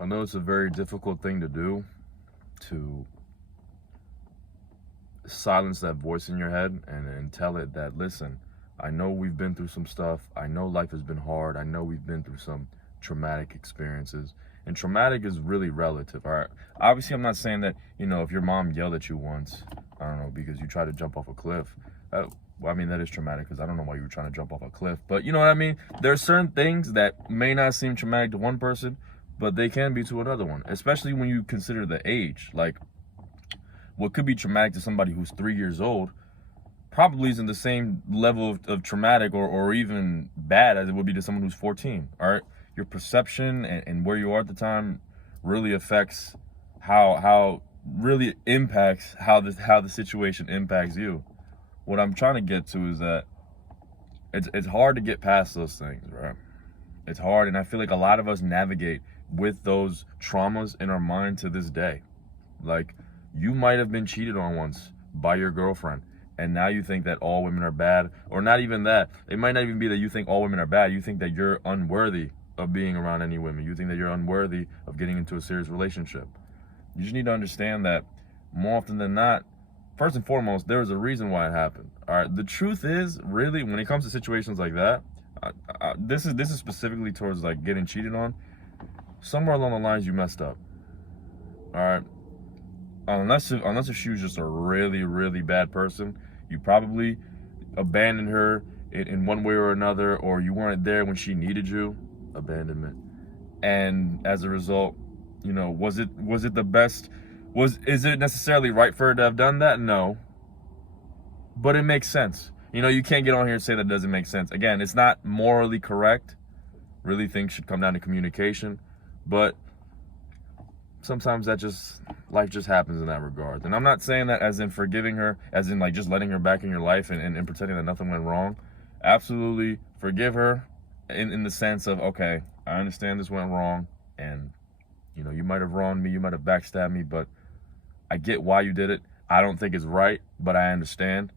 I know it's a very difficult thing to do, to silence that voice in your head and tell it that, listen, I know we've been through some stuff. I know life has been hard. I know we've been through some traumatic experiences. And traumatic is really relative. All right. Obviously, I'm not saying that, if your mom yelled at you once, I don't know, because you tried to jump off a cliff. Well, I mean, that is traumatic because I don't know why you were trying to jump off a cliff. But you know what I mean? There are certain things that may not seem traumatic to one person, but they can be to another one, especially when you consider the age. Like, what could be traumatic to somebody who's 3 years old probably isn't the same level of traumatic or even bad as it would be to someone who's 14. All right, your perception and where you are at the time really affects how really impacts how the situation impacts you. What I'm trying to get to is that it's hard to get past those things, right? It's hard, and I feel like a lot of us navigate with those traumas in our mind to this day. Like, you might have been cheated on once by your girlfriend, and now you think that all women are bad, or not even that. It might not even be that you think all women are bad. You think that you're unworthy of being around any women. You think that you're unworthy of getting into a serious relationship. You just need to understand that more often than not, first and foremost, there was a reason why it happened. All right. The truth is, really, when it comes to situations like that, this is specifically towards like getting cheated on. Somewhere along the lines, you messed up. All right. Unless if she was just a really, really bad person, you probably abandoned her in one way or another, or you weren't there when she needed you. Abandonment. And as a result, was it the best? Is it necessarily right for her to have done that? No. But it makes sense. You can't get on here and say that doesn't make sense. Again, it's not morally correct. Really, things should come down to communication. But sometimes life just happens in that regard. And I'm not saying that as in forgiving her, as in like just letting her back in your life and pretending that nothing went wrong. Absolutely forgive her in the sense of, okay, I understand this went wrong, and you might have wronged me, you might have backstabbed me, but I get why you did it. I don't think it's right, but I understand.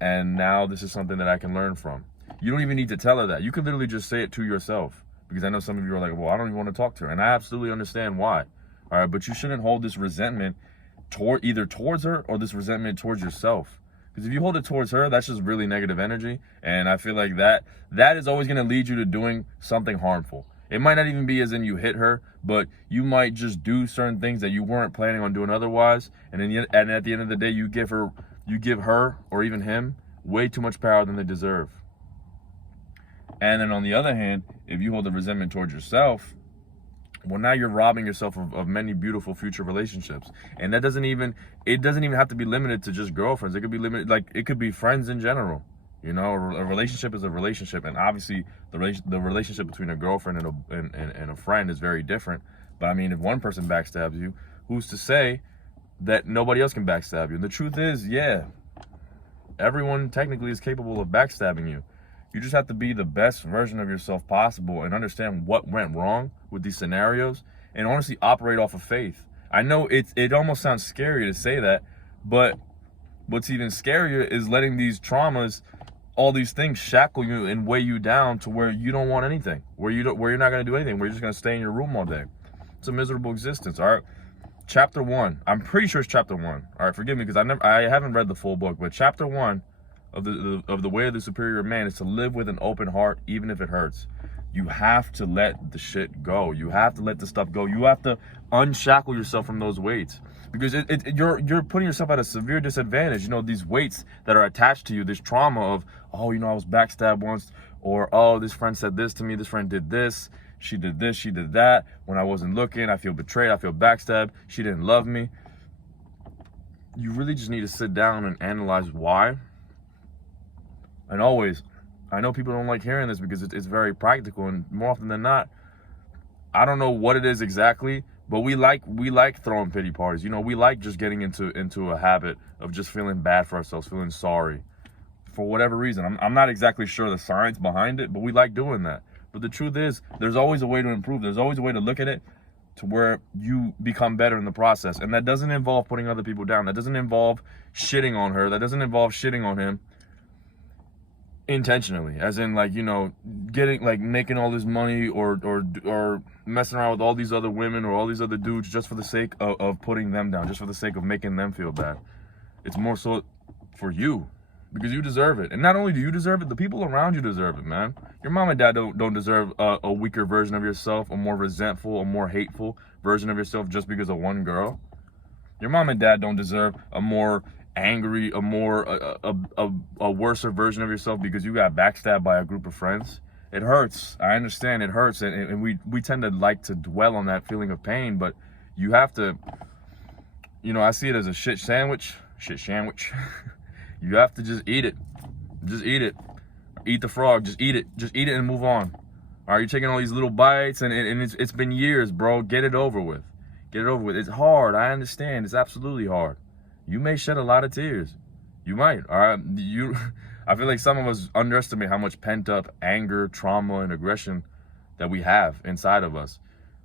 And now this is something that I can learn from. You don't even need to tell her that. You can literally just say it to yourself. Because I know some of you are like, well, I don't even want to talk to her. And I absolutely understand why. All right, but you shouldn't hold this resentment either towards her or this resentment towards yourself. Because if you hold it towards her, that's just really negative energy. And I feel like that is always going to lead you to doing something harmful. It might not even be as in you hit her, but you might just do certain things that you weren't planning on doing otherwise. And at the end of the day, you give her or even him way too much power than they deserve. And then on the other hand, if you hold the resentment towards yourself, well, now you're robbing yourself of many beautiful future relationships. And it doesn't even have to be limited to just girlfriends. It could be limited, like it could be friends in general. A relationship is a relationship, and obviously the relationship between a girlfriend and a friend is very different. But I mean, if one person backstabs you, who's to say that nobody else can backstab you? And the truth is, yeah, everyone technically is capable of backstabbing you. You just have to be the best version of yourself possible and understand what went wrong with these scenarios and honestly operate off of faith. I know it almost sounds scary to say that, but what's even scarier is letting these traumas, all these things shackle you and weigh you down to where you don't want anything, where you're not going to do anything, where you're just going to stay in your room all day. It's a miserable existence. All right. Chapter 1. I'm pretty sure it's chapter 1. All right, forgive me because I haven't read the full book, but chapter 1 of the way of the superior man is to live with an open heart, even if it hurts. You have to let the shit go. You have to let the stuff go. You have to unshackle yourself from those weights, because you're putting yourself at a severe disadvantage. These weights that are attached to you, this trauma of, oh, I was backstabbed once, or oh, this friend said this to me, this friend did this, she did this, she did that. When I wasn't looking, I feel betrayed, I feel backstabbed, she didn't love me. You really just need to sit down and analyze why. And always, I know people don't like hearing this because it's very practical, and more often than not, I don't know what it is exactly, but we like throwing pity parties. We like just getting into a habit of just feeling bad for ourselves, feeling sorry for whatever reason. I'm not exactly sure the science behind it, but we like doing that. But the truth is, there's always a way to improve. There's always a way to look at it to where you become better in the process. And that doesn't involve putting other people down. That doesn't involve shitting on her. That doesn't involve shitting on him. intentionally, as in, like, you know, getting, like, making all this money or messing around with all these other women or all these other dudes just for the sake of putting them down, just for the sake of making them feel bad. It's more so for you, because you deserve it. And not only do you deserve it, the people around you deserve it, man. Your mom and dad don't deserve a weaker version of yourself, a more resentful, a more hateful version of yourself just because of one girl. Your mom and dad don't deserve a more angry, a more a worser version of yourself because you got backstabbed by a group of friends. It hurts. I understand it hurts, and we tend to like to dwell on that feeling of pain, but you have to, you know, I see it as a shit sandwich. You have to just eat it. Just eat it. Eat the frog. Just eat it. Just eat it and move on. All right, you're taking all these little bites, and it's been years, bro. Get it over with. Get it over with. It's hard. I understand. It's absolutely hard. You may shed a lot of tears. You might. All right. I feel like some of us underestimate how much pent up anger, trauma, and aggression that we have inside of us.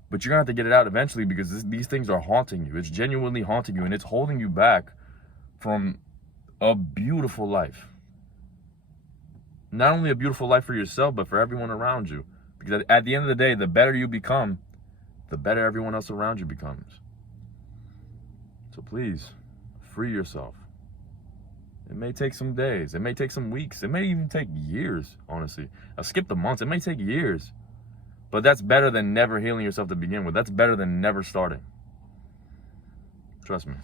But you're gonna have to get it out eventually, because these things are haunting you. It's genuinely haunting you, and it's holding you back from a beautiful life. Not only a beautiful life for yourself, but for everyone around you. Because at the end of the day, the better you become, the better everyone else around you becomes. So please, free yourself. It may take some days. It may take some weeks. It may even take years, honestly. I'll skip the months. It may take years. But that's better than never healing yourself to begin with. That's better than never starting. Trust me.